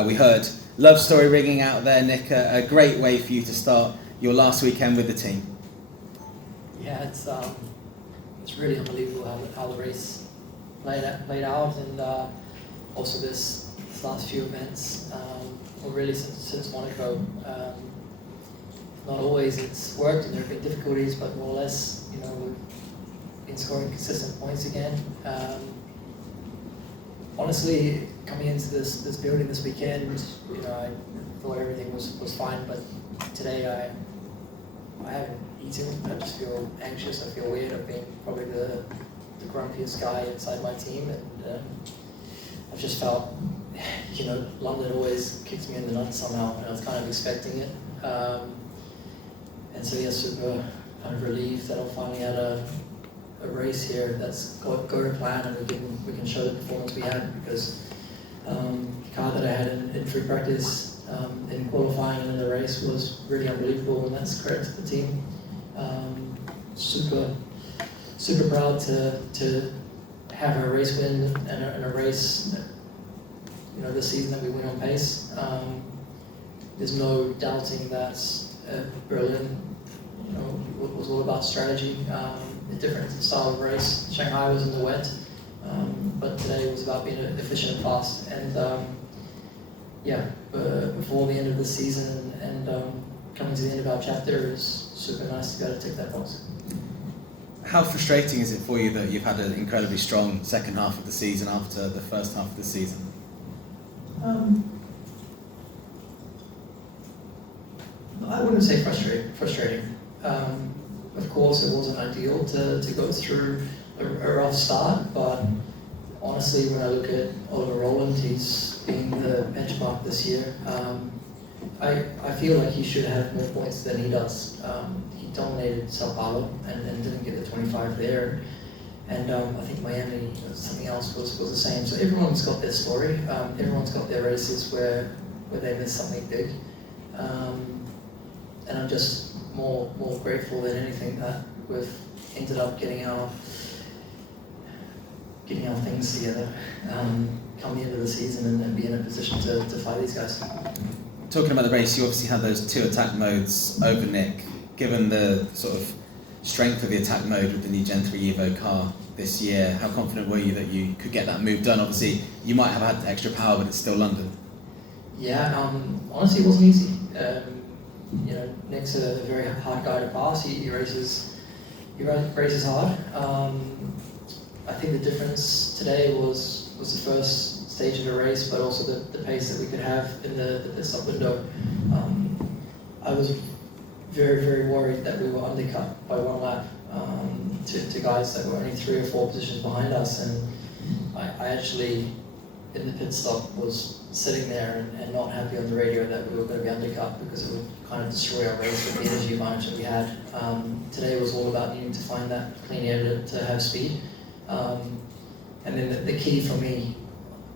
We heard love story ringing out there, Nick. A great way for you to start your last weekend with the team. Yeah, it's really unbelievable how the race played out, and also this last few events, or really since Monaco. Not always it's worked, and there have been difficulties, but more or less, we've been scoring consistent points again. Honestly, coming into this building this weekend, I thought everything was fine, but today I haven't eaten. I just feel anxious. I feel weird. I've been probably the grumpiest guy inside my team, and I've just felt, London always kicks me in the nuts somehow, and I was kind of expecting it. And so yeah, super kind of relieved that I finally had a race here that's go to plan, and we can show the performance we had, because the car that I had in free practice, in qualifying and in the race was really unbelievable, and that's credit to the team. Super proud to have a race win and a race, this season that we win on pace. There's no doubting that Berlin, was all about strategy, a different style of race. Shanghai was in the wet, but today was about being efficient and fast. And before the end of the season and coming to the end of our chapter, is super nice to be able to tick that box. How frustrating is it for you that you've had an incredibly strong second half of the season after the first half of the season? I wouldn't say frustrating. Of course, it wasn't ideal to go through a rough start, but honestly, when I look at Oliver Rowland, he's been the benchmark this year. I feel like he should have more points than he does. He dominated Sao Paulo and didn't get the 25 there. And I think Miami, something else was the same. So everyone's got their story. Everyone's got their races where they miss something big. And I'm just more grateful than anything that we've ended up getting our things together, come the end of the season and be in a position to fight these guys. Talking about the race, you obviously had those two attack modes over Nick. Given the sort of strength of the attack mode with the new Gen 3 Evo car this year, how confident were you that you could get that move done? Obviously, you might have had extra power, but it's still London. Yeah, honestly, it wasn't easy. Nick's a very hard guy to pass. He races hard. I think the difference today was the first stage of the race, but also the pace that we could have in the pit stop window. I was very, very worried that we were undercut by one lap to guys that were only 3 or 4 positions behind us, and I actually, in the pit stop, was sitting there and not happy on the radio that we were going to be undercut, because it would kind of destroy our race with the energy advantage that we had. Today was all about needing to find that clean air to have speed. And then the key for me,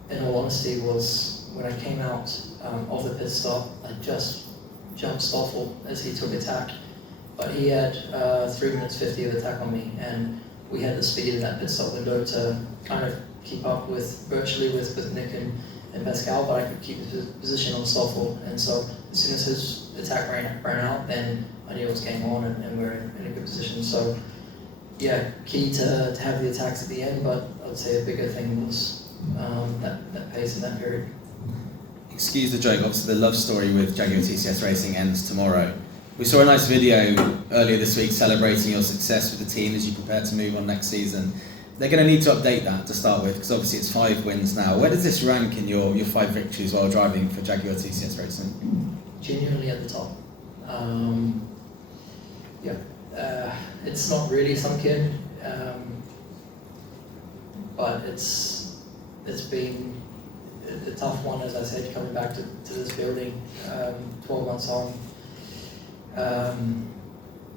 in all honesty, was when I came out of the pit stop, I just jumped Stoffel as he took attack. But he had 3 minutes 50 of attack on me, and we had the speed in that pit stop window to kind of keep up virtually with Nick and Pascal, but I could keep his position on Stoffel. And so as soon as his attack ran out, then I knew it was game on, and we're in a good position. So yeah, key to have the attacks at the end, but I would say a bigger thing was that pace in that period. Excuse the joke, obviously the love story with Jaguar TCS Racing ends tomorrow. We saw a nice video earlier this week celebrating your success with the team as you prepare to move on next season. They're going to need to update that to start with, because obviously it's 5 wins now. Where does this rank in your 5 victories while driving for Jaguar TCS Racing? Genuinely at the top. It's not really sunk in, but it's been a tough one, as I said, coming back to this building, 12 months on,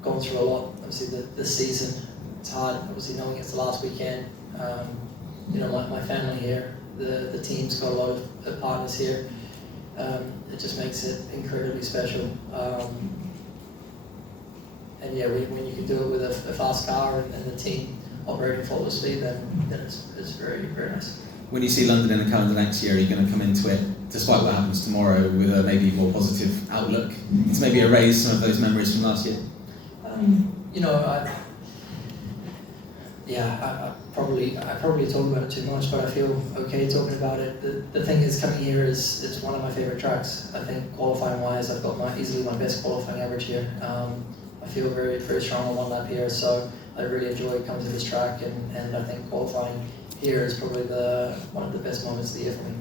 gone through a lot. Obviously this season, it's hard, obviously knowing it's the last weekend. My family here, the team's got a lot of partners here. It just makes it incredibly special. And yeah, when you can do it with a fast car and the team operating flawlessly, then it's very, very nice. When you see London in the calendar next year, are you going to come into it despite what happens tomorrow, with a maybe more positive outlook, to maybe erase some of those memories from last year? You know, I probably talk about it too much, but I feel okay talking about it. The thing is, coming here it's one of my favourite tracks. I think qualifying wise, I've got easily my best qualifying average here. I feel very strong on one lap here, so I really enjoy coming to this track, and I think qualifying here is probably one of the best moments of the year for me.